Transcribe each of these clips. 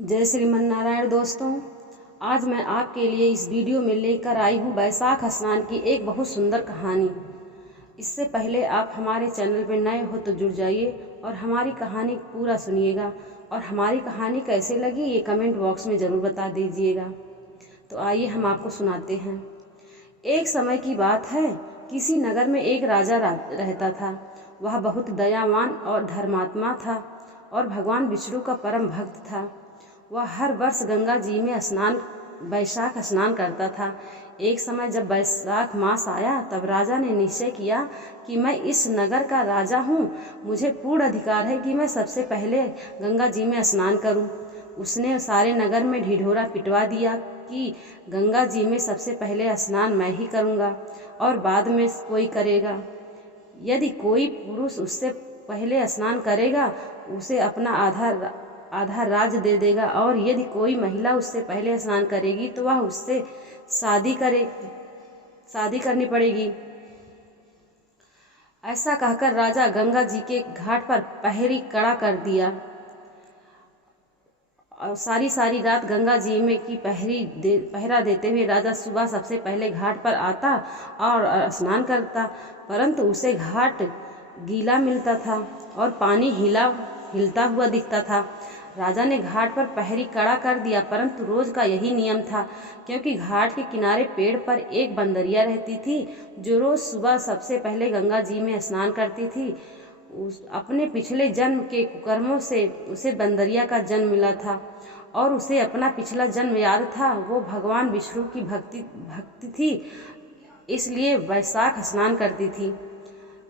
जय श्रीमन नारायण दोस्तों, आज मैं आपके लिए इस वीडियो में लेकर आई हूँ वैशाख स्नान की एक बहुत सुंदर कहानी। इससे पहले आप हमारे चैनल पर नए हो तो जुड़ जाइए और हमारी कहानी पूरा सुनिएगा और हमारी कहानी कैसे लगी ये कमेंट बॉक्स में ज़रूर बता दीजिएगा। तो आइए हम आपको सुनाते हैं। एक समय की बात है, किसी नगर में एक राजा रहता था। वह बहुत दयावान और धर्मात्मा था और भगवान विष्णु का परम भक्त था। वह हर वर्ष गंगा जी में वैशाख स्नान करता था। एक समय जब वैशाख मास आया तब राजा ने निश्चय किया कि मैं इस नगर का राजा हूँ, मुझे पूर्ण अधिकार है कि मैं सबसे पहले गंगा जी में स्नान करूँ। उसने सारे नगर में ढिढोरा पिटवा दिया कि गंगा जी में सबसे पहले स्नान मैं ही करूँगा और बाद में कोई करेगा। यदि कोई पुरुष उससे पहले स्नान करेगा उसे अपना आधा राज दे देगा और यदि कोई महिला उससे पहले स्नान करेगी तो वह उससे शादी करनी पड़ेगी। ऐसा कहकर राजा गंगा जी के घाट पर पहरी कड़ा कर दिया और सारी रात गंगा जी में की पहरा देते हुए राजा सुबह सबसे पहले घाट पर आता और स्नान करता, परंतु उसे घाट गीला मिलता था और पानी हिलता हुआ दिखता था। राजा ने घाट पर पहरी कड़ा कर दिया, परंतु रोज का यही नियम था, क्योंकि घाट के किनारे पेड़ पर एक बंदरिया रहती थी जो रोज सुबह सबसे पहले गंगा जी में स्नान करती थी। अपने पिछले जन्म के कुकर्मों से उसे बंदरिया का जन्म मिला था और उसे अपना पिछला जन्म याद था। वो भगवान विष्णु की भक्ति थी, इसलिए वैशाख स्नान करती थी।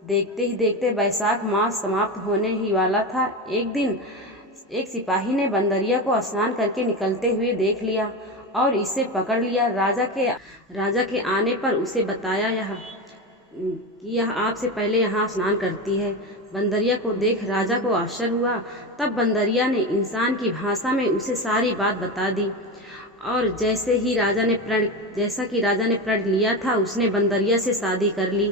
देखते ही देखते वैशाख मास समाप्त होने ही वाला था। एक दिन एक सिपाही ने बंदरिया को स्नान करके निकलते हुए देख लिया और इसे पकड़ लिया। राजा के आने पर उसे बताया कि यह आपसे पहले यहाँ स्नान करती है। बंदरिया को देख राजा को आश्चर्य हुआ। तब बंदरिया ने इंसान की भाषा में उसे सारी बात बता दी और जैसा कि राजा ने प्रण लिया था उसने बंदरिया से शादी कर ली।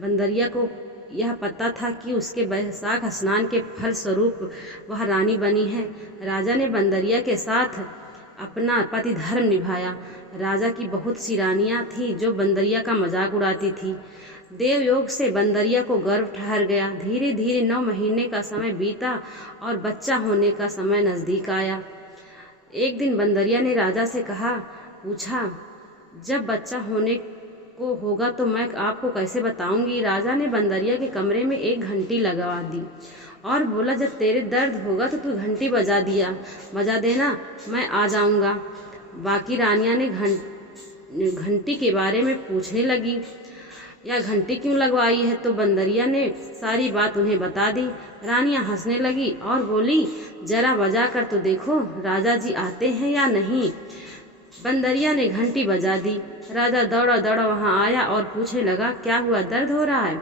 बंदरिया को यह पता था कि उसके वैशाख स्नान के फल स्वरूप वह रानी बनी है। राजा ने बंदरिया के साथ अपना पति धर्म निभाया। राजा की बहुत सी रानियां थी जो बंदरिया का मजाक उड़ाती थी। देवयोग से बंदरिया को गर्भ ठहर गया। धीरे धीरे 9 महीने का समय बीता और बच्चा होने का समय नजदीक आया। एक दिन बंदरिया ने राजा से पूछा, जब बच्चा होने को होगा तो मैं आपको कैसे बताऊंगी। राजा ने बंदरिया के कमरे में एक घंटी लगवा दी और बोला, जब तेरे दर्द होगा तो तू घंटी बजा देना, मैं आ जाऊंगा। बाकी रानियां ने घंटी के बारे में पूछने लगी, या घंटी क्यों लगवाई है, तो बंदरिया ने सारी बात उन्हें बता दी। रानियां हंसने लगी और बोली, जरा बजा कर तो देखो राजा जी आते हैं या नहीं। बंदरिया ने घंटी बजा दी। राजा दौड़ा वहां आया और पूछने लगा, क्या हुआ, दर्द हो रहा है।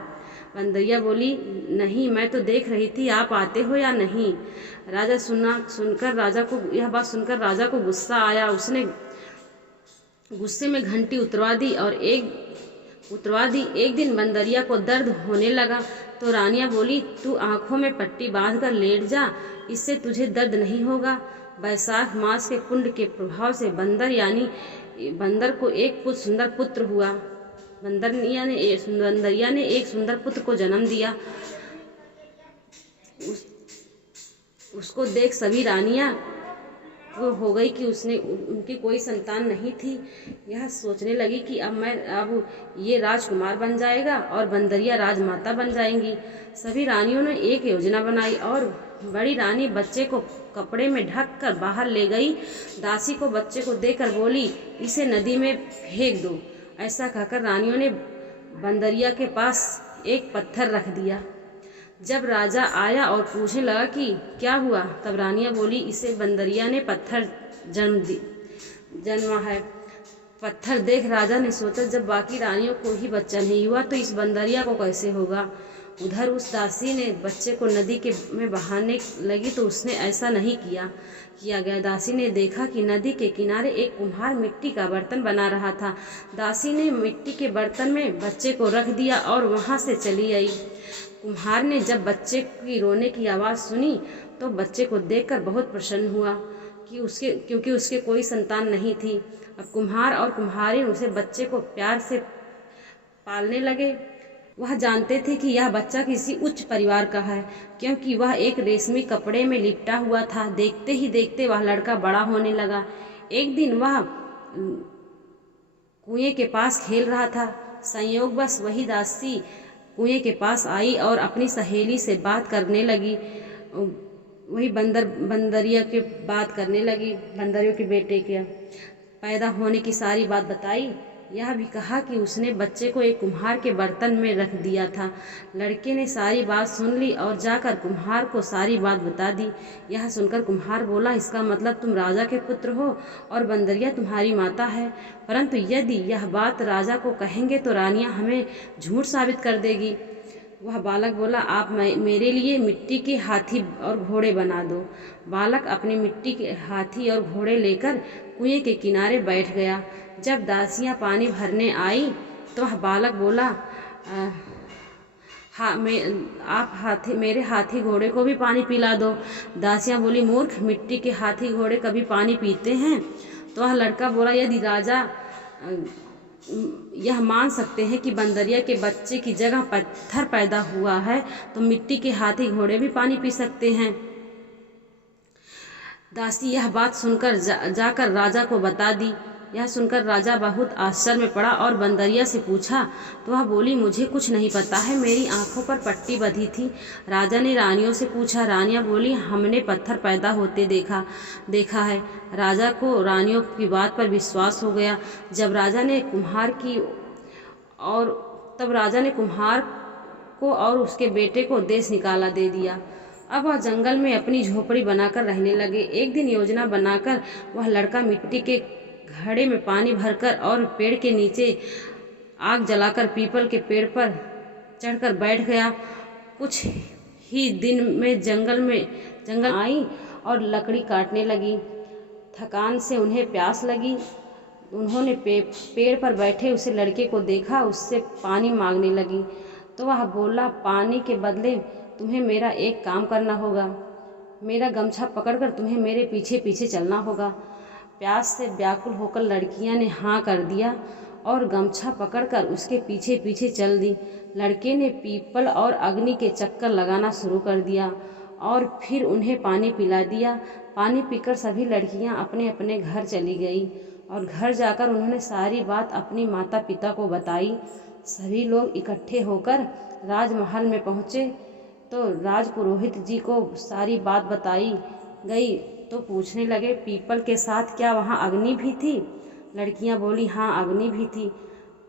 बंदरिया बोली, नहीं, मैं तो देख रही थी आप आते हो या नहीं। यह बात सुनकर राजा को गुस्सा आया। उसने गुस्से में घंटी उतरवा दी। एक दिन बंदरिया को दर्द होने लगा तो रानियां बोली, तू आंखों में पट्टी बांध कर लेट जा, इससे तुझे दर्द नहीं होगा। वैशाख मास के कुंड के प्रभाव से बंदर को एक सुंदर पुत्र हुआ। बंदरिया ने एक सुंदर पुत्र को जन्म दिया। उसको देख सभी रानियां को हो गई कि उनकी कोई संतान नहीं थी। यह सोचने लगी कि अब ये राजकुमार बन जाएगा और बंदरिया राजमाता बन जाएंगी। सभी रानियों ने एक योजना बनाई और बड़ी रानी बच्चे को कपड़े में ढक कर बाहर ले गई। दासी को बच्चे को देकर बोली, इसे नदी में फेंक दो। ऐसा कहकर रानियों ने बंदरिया के पास एक पत्थर रख दिया। जब राजा आया और पूछने लगा कि क्या हुआ, तब रानियां बोली, इसे बंदरिया ने पत्थर जन्मा है। पत्थर देख राजा ने सोचा, जब बाकी रानियों को ही बच्चा नहीं हुआ तो इस बंदरिया को कैसे होगा। उधर उस दासी ने बच्चे को नदी में बहाने लगी तो उसने ऐसा नहीं किया गया। दासी ने देखा कि नदी के किनारे एक कुम्हार मिट्टी का बर्तन बना रहा था। दासी ने मिट्टी के बर्तन में बच्चे को रख दिया और वहां से चली आई। कुम्हार ने जब बच्चे की रोने की आवाज़ सुनी तो बच्चे को देखकर बहुत प्रसन्न हुआ। क्योंकि उसके कोई संतान नहीं थी। अब कुम्हार और कुम्हारिन उसे बच्चे को प्यार से पालने लगे। वह जानते थे कि यह बच्चा किसी उच्च परिवार का है, क्योंकि वह एक रेशमी कपड़े में लिपटा हुआ था। देखते ही देखते वह लड़का बड़ा होने लगा। एक दिन वह कुएं के पास खेल रहा था। संयोगवश वही दासी कुएं के पास आई और अपनी सहेली से बात करने लगी। वही बंदरिया के बात करने लगी, बंदरियों के बेटे के पैदा होने की सारी बात बताई। यह भी कहा कि उसने बच्चे को एक कुम्हार के बर्तन में रख दिया था। लड़के ने सारी बात सुन ली और जाकर कुम्हार को सारी बात बता दी। यह सुनकर कुम्हार बोला, इसका मतलब तुम राजा के पुत्र हो और बंदरिया तुम्हारी माता है। परंतु यदि यह बात राजा को कहेंगे तो रानियां हमें झूठ साबित कर देगी। वह बालक बोला, आप मेरे लिए मिट्टी के हाथी और घोड़े बना दो। बालक अपने मिट्टी के हाथी और घोड़े लेकर कुएं के किनारे बैठ गया। जब दासियां पानी भरने आई तो वह बालक बोला, मेरे हाथी घोड़े को भी पानी पिला दो। दासियां बोली, मूर्ख, मिट्टी के हाथी घोड़े कभी पानी पीते हैं? तो वह लड़का बोला, यदि राजा यह मान सकते हैं कि बंदरिया के बच्चे की जगह पत्थर पैदा हुआ है तो मिट्टी के हाथी घोड़े भी पानी पी सकते हैं। दासी यह बात सुनकर जाकर राजा को बता दी। यह सुनकर राजा बहुत आश्चर्य में पड़ा और बंदरिया से पूछा तो वह बोली, मुझे कुछ नहीं पता है, मेरी आंखों पर पट्टी बंधी थी। राजा ने रानियों से पूछा। रानियां बोली, हमने पत्थर पैदा होते देखा है। राजा को रानियों की बात पर विश्वास हो गया। तब राजा ने कुम्हार को और उसके बेटे को देश निकाला दे दिया। अब वह जंगल में अपनी झोपड़ी बनाकर रहने लगे। एक दिन योजना बनाकर वह लड़का मिट्टी के घड़े में पानी भरकर और पेड़ के नीचे आग जलाकर पीपल के पेड़ पर चढ़कर बैठ गया। कुछ ही दिन में जंगल आई और लकड़ी काटने लगी। थकान से उन्हें प्यास लगी। उन्होंने पेड़ पर बैठे उसे लड़के को देखा, उससे पानी मांगने लगी। तो वह बोला, पानी के बदले तुम्हें मेरा एक काम करना होगा। मेरा गमछा पकड़कर तुम्हें मेरे पीछे पीछे चलना होगा। प्यास से व्याकुल होकर लड़कियां ने हाँ कर दिया और गमछा पकड़कर उसके पीछे पीछे चल दी। लड़के ने पीपल और अग्नि के चक्कर लगाना शुरू कर दिया और फिर उन्हें पानी पिला दिया। पानी पीकर सभी लड़कियां अपने अपने घर चली गई और घर जाकर उन्होंने सारी बात अपनी माता पिता को बताई। सभी लोग इकट्ठे होकर राजमहल में पहुँचे तो राजपुरोहित जी को सारी बात बताई गई तो पूछने लगे, पीपल के साथ क्या वहाँ अग्नि भी थी? लड़कियाँ बोली, हाँ, अग्नि भी थी।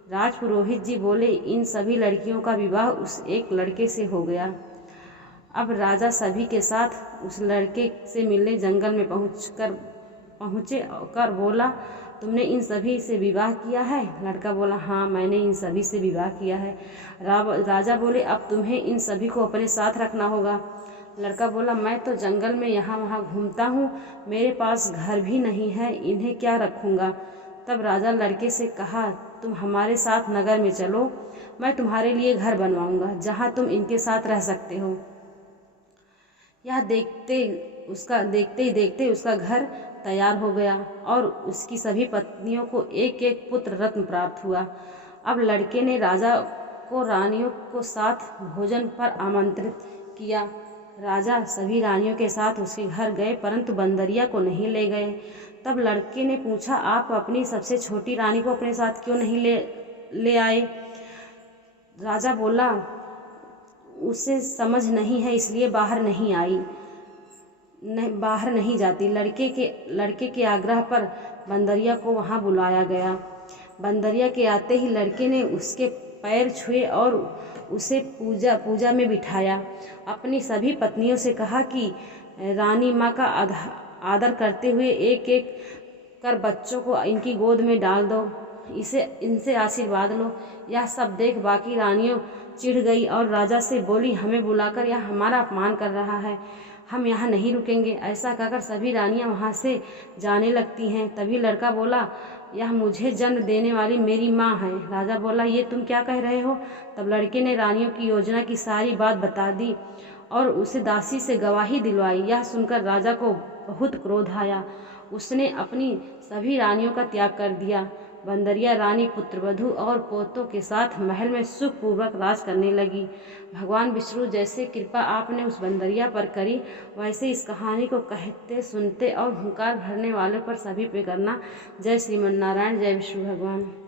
राजपुरोहित जी बोले, इन सभी लड़कियों का विवाह उस एक लड़के से हो गया। अब राजा सभी के साथ उस लड़के से मिलने जंगल में पहुँचे कर बोला, तुमने इन सभी से विवाह किया है? लड़का बोला, हाँ, मैंने इन सभी से विवाह किया है। राजा बोले, अब तुम्हें इन सभी को अपने साथ रखना होगा। लड़का बोला, मैं तो जंगल में यहाँ वहाँ घूमता हूँ, मेरे पास घर भी नहीं है, इन्हें क्या रखूँगा। तब राजा लड़के से कहा, तुम हमारे साथ नगर में चलो, मैं तुम्हारे लिए घर बनवाऊँगा जहाँ तुम इनके साथ रह सकते हो। यह देखते ही देखते उसका घर तैयार हो गया और उसकी सभी पत्नियों को एक एक पुत्र रत्न प्राप्त हुआ। अब लड़के ने राजा को रानियों को साथ भोजन पर आमंत्रित किया। राजा सभी रानियों के साथ उसके घर गए परंतु बंदरिया को नहीं ले गए। तब लड़के ने पूछा, आप अपनी सबसे छोटी रानी को अपने साथ क्यों नहीं ले आए? राजा बोला, उसे समझ नहीं है इसलिए बाहर नहीं जाती। लड़के के आग्रह पर बंदरिया को वहाँ बुलाया गया। बंदरिया के आते ही लड़के ने उसके पैर छुए और उसे पूजा में बिठाया। अपनी सभी पत्नियों से कहा कि रानी माँ का आदर करते हुए एक एक कर बच्चों को इनकी गोद में डाल दो, इनसे आशीर्वाद लो। यह सब देख बाकी रानियों चिढ़ गई और राजा से बोली, हमें बुलाकर यह हमारा अपमान कर रहा है, हम यहाँ नहीं रुकेंगे। ऐसा कहकर सभी रानियाँ वहाँ से जाने लगती हैं। तभी लड़का बोला, यह मुझे जन्म देने वाली मेरी माँ है। राजा बोला, ये तुम क्या कह रहे हो? तब लड़के ने रानियों की योजना की सारी बात बता दी और उसे दासी से गवाही दिलवाई। यह सुनकर राजा को बहुत क्रोध आया। उसने अपनी सभी रानियों का त्याग कर दिया। बंदरिया रानी पुत्रवधू और पोतों के साथ महल में सुखपूर्वक राज करने लगी। भगवान विष्णु जैसे कृपा आपने उस बंदरिया पर करी, वैसे इस कहानी को कहते सुनते और हुंकार भरने वालों पर सभी पे करना। जय श्रीमन नारायण, जय विष्णु भगवान।